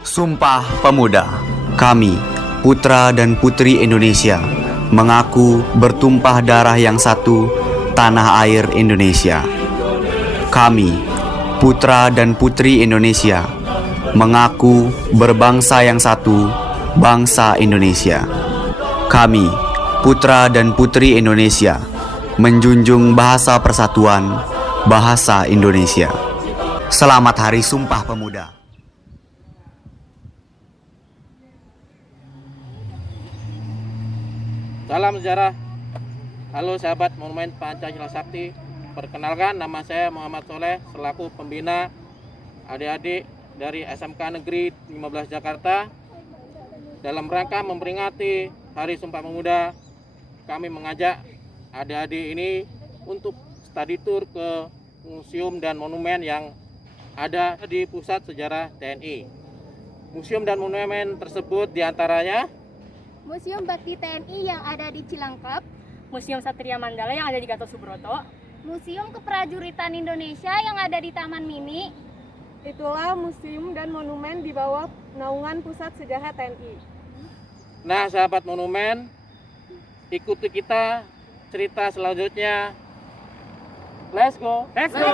Sumpah Pemuda. Kami, putra dan putri Indonesia, mengaku bertumpah darah yang satu, tanah air Indonesia. Kami, putra dan putri Indonesia, mengaku berbangsa yang satu, bangsa Indonesia. Kami, putra dan putri Indonesia, menjunjung bahasa persatuan, bahasa Indonesia. Selamat Hari Sumpah Pemuda. Salam sejarah. Halo sahabat Monumen Pancasila Sakti. Perkenalkan, nama saya Muhammad Soleh selaku pembina adik-adik dari SMK Negeri 15 Jakarta. Dalam rangka memperingati Hari Sumpah Pemuda, kami mengajak adik-adik ini untuk study tour ke museum dan monumen yang ada di Pusat Sejarah TNI. Museum dan monumen tersebut diantaranya Museum Bakti TNI yang ada di Cilangkap, Museum Satria Mandala yang ada di Gatot Subroto, Museum Keprajuritan Indonesia yang ada di Taman Mini. Itulah museum dan monumen di bawah naungan Pusat Sejarah TNI. Nah, sahabat monumen, ikuti kita cerita selanjutnya. Let's go. Let's go.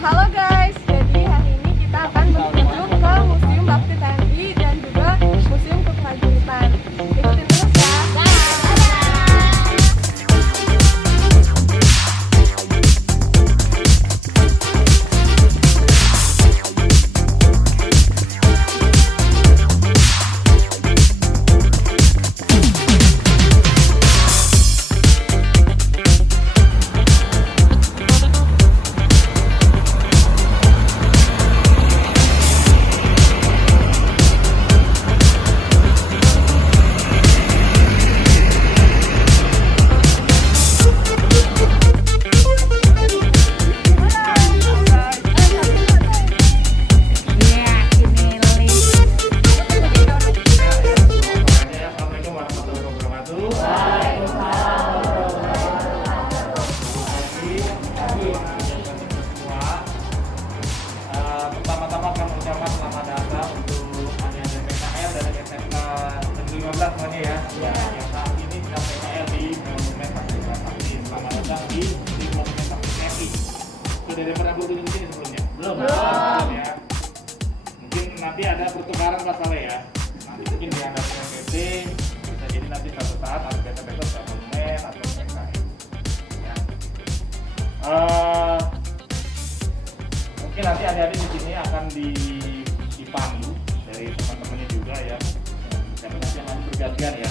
Halo guys, jadi hari ini kita akan berkunjung ke Museum Bakti TNI dan juga Museum Keprajuritan. Ikutin terus ya. Pertama-tama kami ucapkan selamat datang untuk adik-adik PKL dari SMK Negeri 15 semuanya ya. Yang saat ini sedang PKL di Monumen Pancasila Sakti. Selamat datang di Monumen Bakti TNI. Sudah ada pernah berkunjung di sini sebelumnya? Belum ya. Mungkin nanti ada pertukaran Pak Saleh ya. Nanti mungkin ada PT, bisa jadi nanti satu saat atau besok ke monumen atau PKL. Ya. Mungkin nanti adik-adik di sini akan dipandu dari teman-temannya juga ya. Dan nanti akan bergantian ya.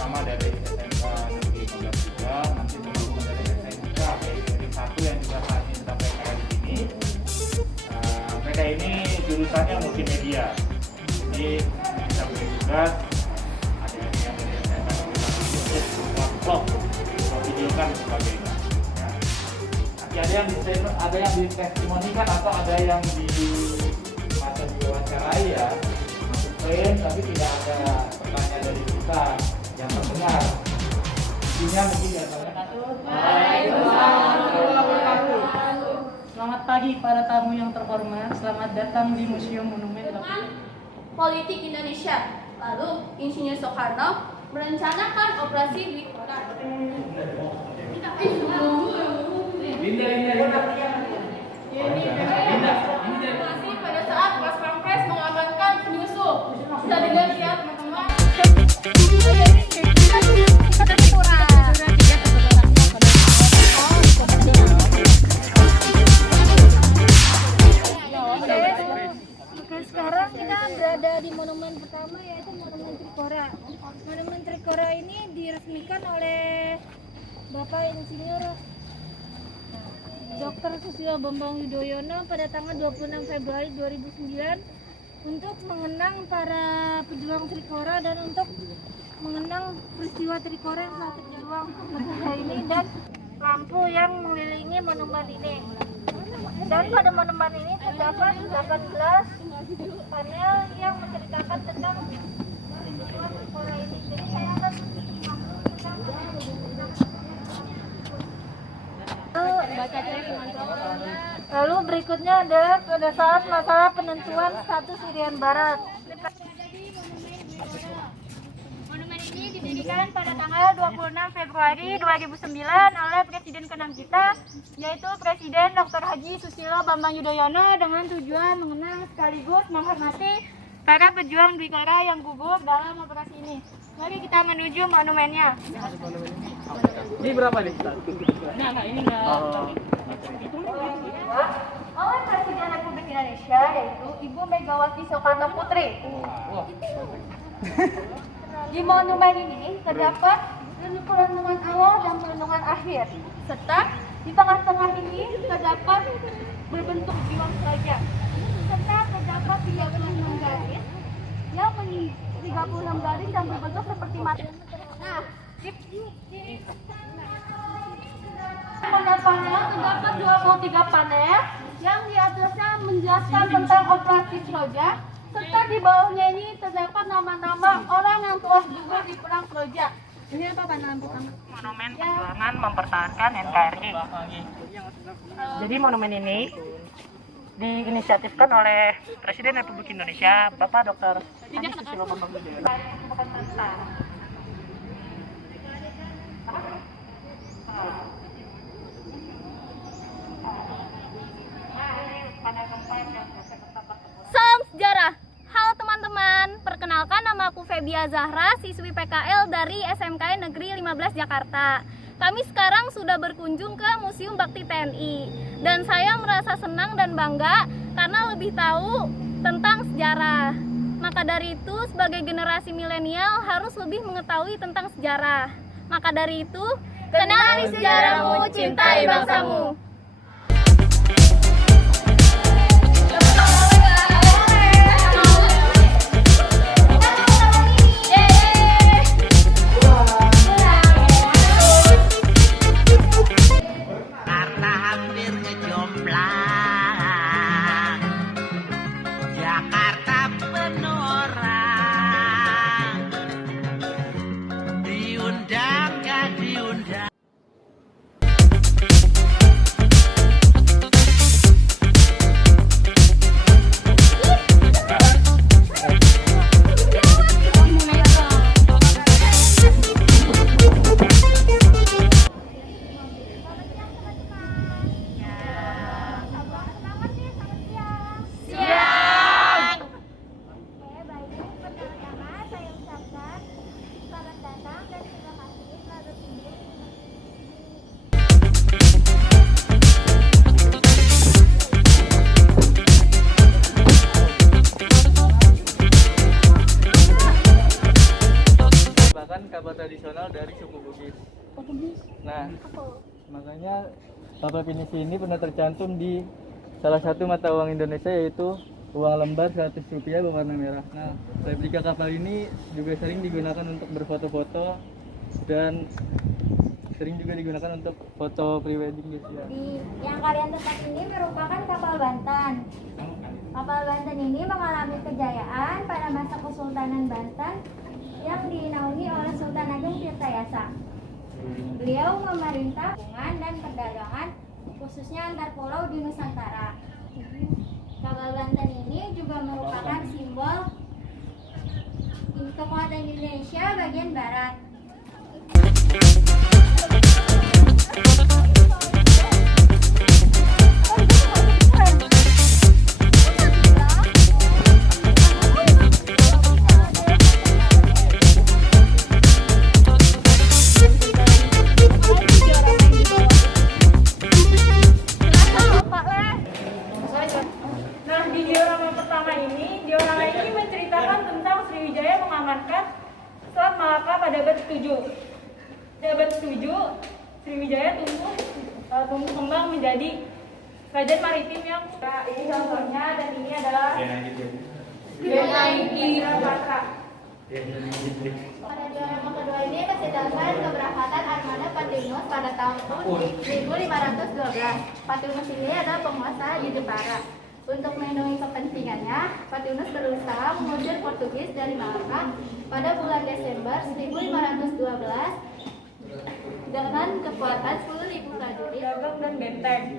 Sama dari SMK Negeri 15 juga, nanti teman-teman dari SMK dari satu yang juga saat ini sedang PKL di sini. Mereka ini jurusannya multimedia. Jadi bisa beri tugas adik-adik yang dari SMK Negeri 15 untuk vlog, videokan dan sebagainya. Ada yang ditestimonikan atau ada yang di masa diwawancarai ya, masuk frame tapi tidak ada pertanyaan dari kita yang terdengar. Intinya mungkin ya. Selamat pagi para tamu yang terhormat. Selamat datang di Museum Monumen Bakti Politik Indonesia. Lalu Insinyur Soekarno merencanakan operasi Wikota. Masih pada saat Pas Pampres mengamankan penyusup. Bisa dengar ya teman-teman. Oke, sekarang kita berada di monumen pertama yaitu Monumen Trikora. Monumen Trikora ini diresmikan oleh Bapak Insinyur Dr. Susilo Bambang Yudhoyono pada tanggal 26 Februari 2009 untuk mengenang para pejuang Trikora dan untuk mengenang peristiwa Trikora yang telah terjuang negara ini dan lampu yang mengelilingi monumen ini. Dan pada monumen ini terdapat 18 panel yang menceritakan tentang peristiwa Trikora ini. Jadi saya akan baca cerita Lalu berikutnya adalah pada saat masalah penentuan status Irian Barat. Monumen ini didirikan pada tanggal 26 Februari 2009 oleh Presiden ke-6 kita, yaitu Presiden Dr. Haji Susilo Bambang Yudhoyono, dengan tujuan mengenang sekaligus menghormati para pejuang Dwikora yang gugur dalam operasi ini. Mari kita menuju monumennya. Ini berapa nih? Oleh Presiden Republik Indonesia, yaitu Ibu Megawati Soekarno Putri. Di monumen ini terdapat perlindungan awal dan perlindungan akhir, serta di tengah-tengah ini terdapat berbentuk giwang pelajar, serta terdapat 36 garis yang 36 garis yang berbentuk seperti mata. Nah, pada panel terdapat 23 panel yang di atasnya menjelaskan tentang operasi Proja, serta di bawahnya ini terdapat nama-nama orang yang telah gugur di perang Proja. Ini apa pandangan pertama? Monumen perjuangan mempertahankan NKRI. Jadi monumen ini diinisiatifkan oleh Presiden Republik Indonesia Bapak Dr. Haji Susilo Bambang Yudhoyono. Salam sejarah. Halo teman-teman, perkenalkan nama aku Febia Zahra, siswi PKL dari SMK Negeri 15 Jakarta. Kami sekarang sudah berkunjung ke Museum Bakti TNI dan saya merasa senang dan bangga karena lebih tahu tentang sejarah. Maka dari itu, sebagai generasi milenial harus lebih mengetahui tentang sejarah. Maka dari itu, kenali sejarahmu, cintai bangsamu. Karena hampir ngejomplang, Jakarta penuh orang, diundang gak diundang. Kabar tradisional dari suku Bugis. Nah, makanya kapal pinisi ini pernah tercantum di salah satu mata uang Indonesia, yaitu uang lembar Rp100 berwarna merah. Nah, replika kapal ini juga sering digunakan untuk berfoto-foto dan sering juga digunakan untuk foto prewedding guys ya. Yang kalian tempat ini merupakan kapal Banten. Kapal Banten ini mengalami kejayaan pada masa Kesultanan Banten yang dinaungi oleh Sultan Agung Tirtayasa. Beliau memerintah hubungan dan perdagangan khususnya antar pulau di Nusantara. Kapal Banten ini juga merupakan simbol kekuatan Indonesia bagian barat. Nah, di diorama pertama ini, diorama ini menceritakan tentang Sriwijaya mengamankan Selat Malaka pada abad 7. Di abad 7, Sriwijaya tumbuh kembang menjadi kerajaan maritim yang ini contohnya, dan ini adalah BNI Patra. Pada diorama kedua ini menceritakan keberangkatan armada Patiunus pada tahun 1512. Patiunus ini adalah penguasa di Jepara. Untuk melindungi kepentingannya, Patiunus berusaha mengusir Portugis dari Malaka pada bulan Desember 1512 dengan kekuatan 10.000 prajurit, Dagang dan benteng.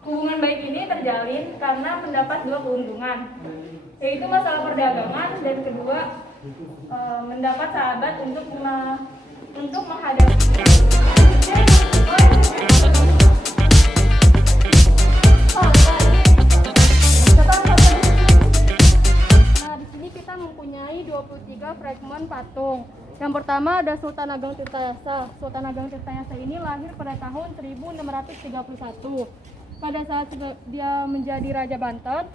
Hubungan baik ini terjalin karena mendapat dua keuntungan, yaitu masalah perdagangan dan kedua mendapat sahabat untuk menghadapi. Nah, di sini kita mempunyai 23 fragmen patung. Yang pertama ada Sultan Ageng Tirtayasa. Sultan Ageng Tirtayasa ini lahir pada tahun 1631. Pada saat dia menjadi Raja Banten,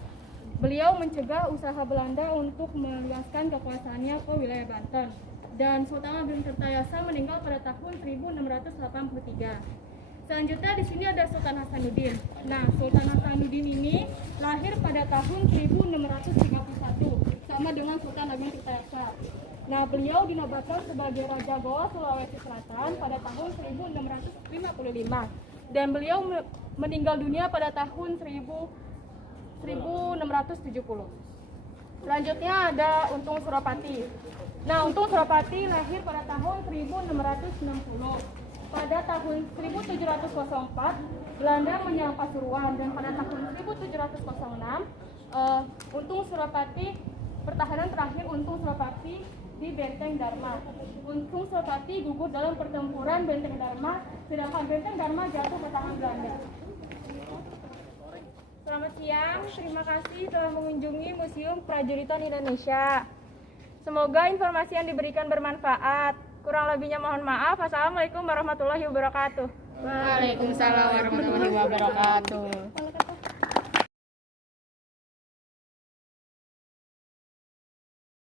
beliau mencegah usaha Belanda untuk meluaskan kekuasaannya ke wilayah Banten. Dan Sultan Ageng Tirtayasa meninggal pada tahun 1683. Selanjutnya di sini ada Sultan Hasanuddin. Nah, Sultan Hasanuddin ini lahir pada tahun 1631, sama dengan Sultan Ageng Tirtayasa. Nah, beliau dinobatkan sebagai Raja Goa Sulawesi Selatan pada tahun 1655 dan beliau meninggal dunia pada tahun 1670. Selanjutnya ada Untung Surapati. Nah, Untung Surapati lahir pada tahun 1660. Pada tahun 1704, Belanda menyerang Pasuruan dan pada tahun 1706, Untung Surapati, pertahanan terakhir Untung Surapati di Benteng Dharma. Untung Surapati gugur dalam pertempuran Benteng Dharma, sedangkan Benteng Dharma jatuh ke tangan Belanda. Selamat siang, terima kasih telah mengunjungi Museum Prajuritan Indonesia. Semoga informasi yang diberikan bermanfaat. Kurang lebihnya mohon maaf. Assalamualaikum warahmatullahi wabarakatuh. Waalaikumsalam warahmatullahi wabarakatuh.